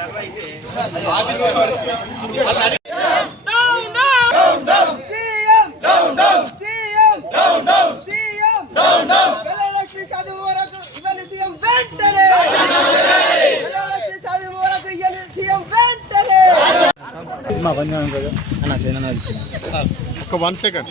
1 second.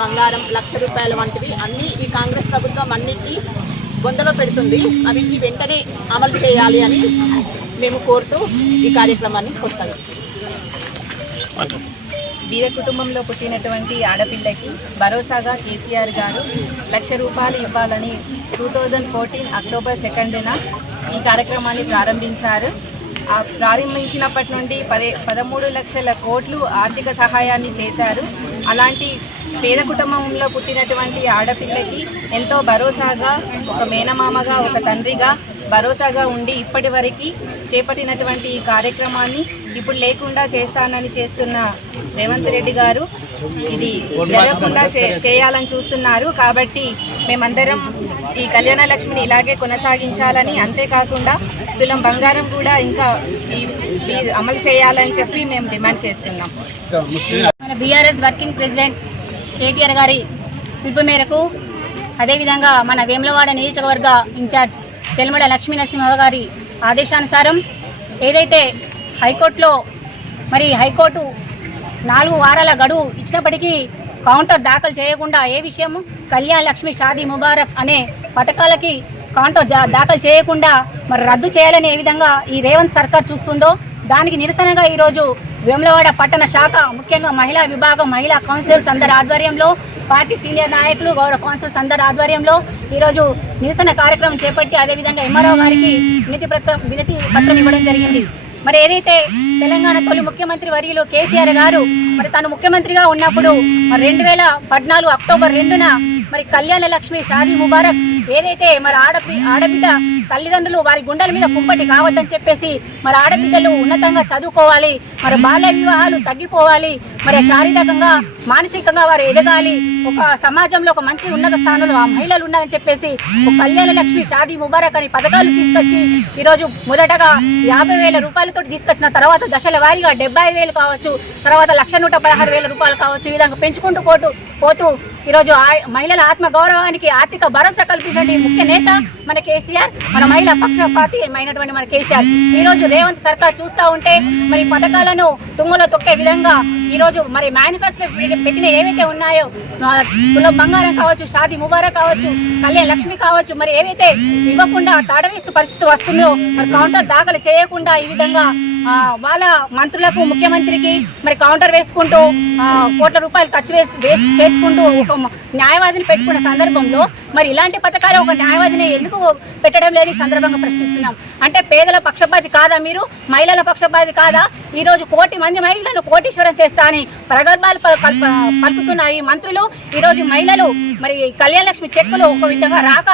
బంగారం ₹1,00,000 వంటివి అన్ని ఈ కాంగ్రెస్ ప్రభుత్వం అన్నిటికీ గొంతులో పెడుతుంది. అవి వెంటనే అమలు చేయాలి అని మేము కోరుతూ ఈ కార్యక్రమాన్ని కొనసాగిస్తాం. బీద కుటుంబంలో పుట్టినటువంటి ఆడపిల్లకి భరోసాగా కేసీఆర్ గారు ₹1,00,000 ఇవ్వాలని 2014 అక్టోబర్ 2న ఈ కార్యక్రమాన్ని ప్రారంభించారు. ప్రారంభించినప్పటి నుండి 13 లక్షల కోట్లు ఆర్థిక సహాయాన్ని చేశారు. అలాంటి పేద కుటుంబంలో పుట్టినటువంటి ఆడపిల్లకి ఎంతో భరోసాగా ఒక మేనమామగా ఒక తండ్రిగా భరోసాగా ఉండి ఇప్పటి వరకు చేపట్టినటువంటి ఈ కార్యక్రమాన్ని ఇప్పుడు లేకుండా చేస్తానని చేస్తున్న రేవంత్ రెడ్డి గారు ఇది జరగకుండా చేయాలని చూస్తున్నారు. కాబట్టి మేమందరం ఈ కళ్యాణ లక్ష్మిని ఇలాగే కొనసాగించాలని, అంతేకాకుండా తులం బంగారం కూడా ఇంకా అమలు చేయాలని చెప్పి మేము డిమాండ్ చేస్తున్నాం. మన బీఆర్ఎస్ వర్కింగ్ ప్రెసిడెంట్ కేటీఆర్ గారి పిలుపు మేరకు, అదేవిధంగా మన వేములవాడ నియోజకవర్గ ఇన్ఛార్జ్ చెల్మడ లక్ష్మీ నరసింహ గారి ఆదేశానుసారం ఏదైతే హైకోర్టులో హైకోర్టు 4 వారాల గడువు ఇచ్చినప్పటికీ కౌంటర్ దాఖలు చేయకుండా ఏ విషయం కళ్యాణ్ లక్ష్మి షాదీ ముబారక్ అనే పథకాలకి కౌంటర్ దాఖలు చేయకుండా రద్దు చేయాలని ఏ విధంగా ఈ రేవంత్ సర్కార్ చూస్తుందో దానికి నిరసనగా ఈరోజు వేములవాడ పట్టణ శాఖ, ముఖ్యంగా మహిళా విభాగం, మహిళా కౌన్సిలర్స్ అందరి ఆధ్వర్యంలో, పార్టీ సీనియర్ నాయకులు, గౌరవ కౌన్సిలర్స్ అందరి ఆధ్వర్యంలో ఈరోజు నిరసన కార్యక్రమం చేపట్టి అదేవిధంగా ఎంఆర్ఓ గారికి వినతి పత్రం ఇవ్వడం జరిగింది. ఏదైతే తెలంగాణ తొలి ముఖ్యమంత్రి వర్యులు కేసీఆర్ గారు తను ముఖ్యమంత్రిగా ఉన్నప్పుడు 2014 అక్టోబర్ 2న కళ్యాణ లక్ష్మి షాదీ ముబారక్ ఏదైతే ఆడబిడ్డ తల్లిదండ్రులు వారి గుండెల మీద కుంపటి కావద్దని చెప్పేసి ఆడబిడ్డలు ఉన్నతంగా చదువుకోవాలి, బాల్య వివాహాలు తగ్గిపోవాలి, శారీరకంగా మానసికంగా వారు ఎదగాలి, ఒక సమాజంలో ఒక మంచి ఉన్నత స్థానంలో ఆ మహిళలు ఉన్నారని చెప్పేసి కళ్యాణ లక్ష్మి షాదీ ముబారక్ అని పథకాలు తీసుకొచ్చి ఈరోజు మొదటగా ₹50,000 తీసుకొచ్చిన తర్వాత దశల వారీగా 75,000 కావచ్చు, తర్వాత ₹1,116,000 కావచ్చు, ఈ విధంగా పెంచుకుంటూ పోతూ ఈరోజు మహిళల ఆత్మగౌరవానికి ఆర్థిక భరోసా కల్పించండి ముఖ్య నేత మన కేసీఆర్, మన మహిళా పక్షపాతి అయినటువంటి మన కేసీఆర్. ఈరోజు రేవంత్ సర్కార్ చూస్తూ ఉంటే పథకాలను తుంగలో తొక్కే విధంగా ఈరోజు మేనిఫెస్టో పెట్టిన ఏవైతే ఉన్నాయో తులం బంగారం కావచ్చు, షాదీ ముబారక్ కావచ్చు, కళ్యాణ లక్ష్మి కావచ్చు, ఏవైతే ఇవ్వకుండా తాడవేస్తూ పరిస్థితి వస్తుందో కౌంటర్ దాఖలు చేయకుండా ఈ విధంగా వాళ్ళ మంత్రులకు, ముఖ్యమంత్రికి కౌంటర్ వేసుకుంటూ కోట్ల రూపాయలు ఖర్చు చేసుకుంటూ ఒక న్యాయవాదిని పెట్టుకున్న సందర్భంలో ఇలాంటి పథకాలు ఒక న్యాయవాదిని ఎందుకు పెట్టడం లేని సందర్భంగా ప్రశ్నిస్తున్నాం. అంటే పేదల పక్షపాతి కాదా మీరు? మహిళల పక్షపాతి కాదా? ఈరోజు 1 కోటి మంది మహిళలను కోటీశ్వరం చేస్తా అని ప్రగల్భాలు పలుకుతున్న ఈ మంత్రులు ఈరోజు మహిళలు కళ్యాణ లక్ష్మి చెక్కులు ఒక విధంగా రాక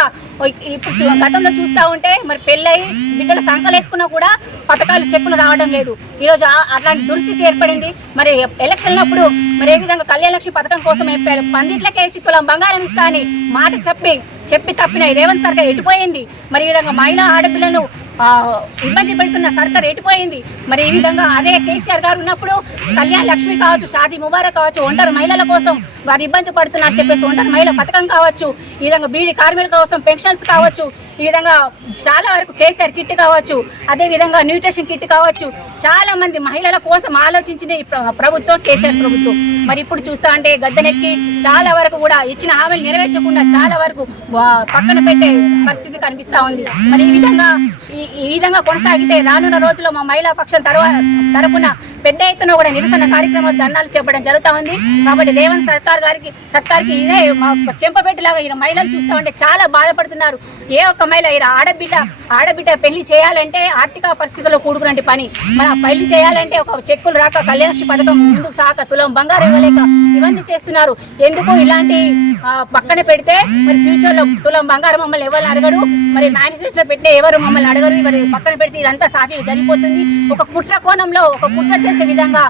ఇప్పుడు గతంలో చూస్తూ ఉంటే పెళ్ళయి బిడ్డల సంకలెత్తుకున్నా కూడా పథకాలు చెక్కులు రావడం లేదు. ఈరోజు అట్లాంటి దుస్థితి ఏర్పడింది. ఎలక్షన్లప్పుడు ఏ విధంగా కళ్యాణ లక్ష్మి పథకం కోసం పందిట్లకే తులం బంగారం ఇస్తా అని మాట చెప్పి తప్పిన రేవంత్ సర్కార్ ఎటుపోయింది? ఈ విధంగా మహిళా ఆడపిల్లను ఇబ్బంది పెడుతున్న సర్కార్ ఎటుపోయింది? ఈ విధంగా అదే కేసీఆర్ గారు ఉన్నప్పుడు కళ్యాణ లక్ష్మి కావచ్చు, షాదీ ముబారక్ కావచ్చు, ఒంటరి మహిళల కోసం వారు ఇబ్బంది పడుతున్నారు చెప్పేసి ఒంటరి మహిళ పథకం కావచ్చు, ఈ విధంగా బీడీ కార్మికుల కోసం పెన్షన్స్ కావచ్చు, ఈ విధంగా చాలా వరకు కేసీఆర్ కిట్ కావచ్చు, అదేవిధంగా న్యూట్రిషన్ కిట్ కావచ్చు, చాలా మంది మహిళల కోసం ఆలోచించిన ఈ ప్రభుత్వం కేసీఆర్ ప్రభుత్వం. ఇప్పుడు చూస్తా అంటే గద్దెనెక్కి చాలా వరకు కూడా ఇచ్చిన హామీలు నెరవేర్చకుండా చాలా వరకు పక్కన పెట్టే పరిస్థితి కనిపిస్తా ఉంది. ఈ విధంగా కొనసాగితే రానున్న రోజుల్లో మా మహిళా పక్షం తరపున పెద్ద ఎత్తున కూడా నిరసన కార్యక్రమాలు ధర్నాలు చెప్పడం జరుగుతూ ఉంది. కాబట్టి రేవంత్ సర్కార్కి ఇదే చెంపపెట్టేలాగా ఈ మహిళలు చూస్తూ ఉంటే చాలా బాధపడుతున్నారు. ఏ ఒక్క మహిళ ఆడబిడ్డ పెళ్లి చేయాలంటే ఆర్థిక పరిస్థితుల్లో కూడుకున్నటి పని. మన పెళ్లి చేయాలంటే ఒక చెక్కులు రాక, కళ్యాణలక్ష్మి పథకం ముందుకు సాక, తులం బంగారం ఇవ్వలేక ఇవన్నీ చేస్తున్నారు. ఎందుకు ఇలాంటి పక్కన పెడితే మరి ఫ్యూచర్ లో తులం బంగారం మమ్మల్ని ఎవరు అడగడు, మరి మేనిఫెస్టో పెట్టిన ఎవరు మమ్మల్ని అడగరు. మరి పక్కన పెడితే ఇదంతా సాఫీగా జరిగిపోతుంది. ఒక కుట్ర కోణంలో ఒక కుట్ర చేసే విధంగా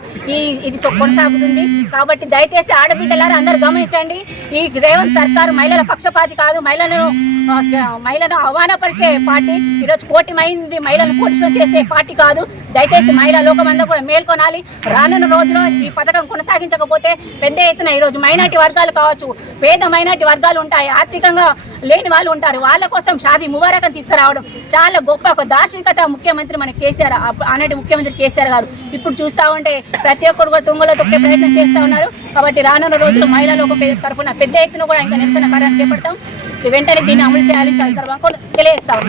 ఇది కొనసాగుతుంది. కాబట్టి దయచేసి ఆడబిడ్డలారా అందరూ గమనించండి. ఈ రేవంత్ సర్కారు మహిళల పక్షపాతి కాదు, మహిళలను అవమానపరిచే పార్టీ. ఈరోజు 1 కోటి మంది మహిళలను కోటిలో చేసే పార్టీ కాదు. దయచేసి మహిళా లోకమంతా కూడా మేల్కొనాలి. రానున్న రోజుల్లో ఈ పథకం కొనసాగించకపోతే పెద్ద ఎత్తున ఈరోజు మైనార్టీ వర్గాలు కావచ్చు, పేద మైనార్టీ వర్గాలు ఉంటాయి, ఆర్థికంగా లేని వాళ్ళు ఉంటారు. వాళ్ళ కోసం షాదీ ముబారకం తీసుకురావడం చాలా గొప్ప ఒక దార్శనికత ముఖ్యమంత్రి మన కేసీఆర్, ఆనాటి ముఖ్యమంత్రి కేసీఆర్ గారు. ఇప్పుడు చూస్తూ ఉంటే ప్రతి ఒక్కరు కూడా తుంగలో తొక్కే ప్రయత్నం చేస్తూ ఉన్నారు. కాబట్టి రానున్న రోజుల్లో మహిళా లోక తరఫున పెద్ద ఎత్తున కూడా ఇంకా నిరసన కార్యాన్ని చేపడతాం. వెంటనే దీన్ని అమలు చేయాలని సందర్భంగా తెలియజేస్తాం.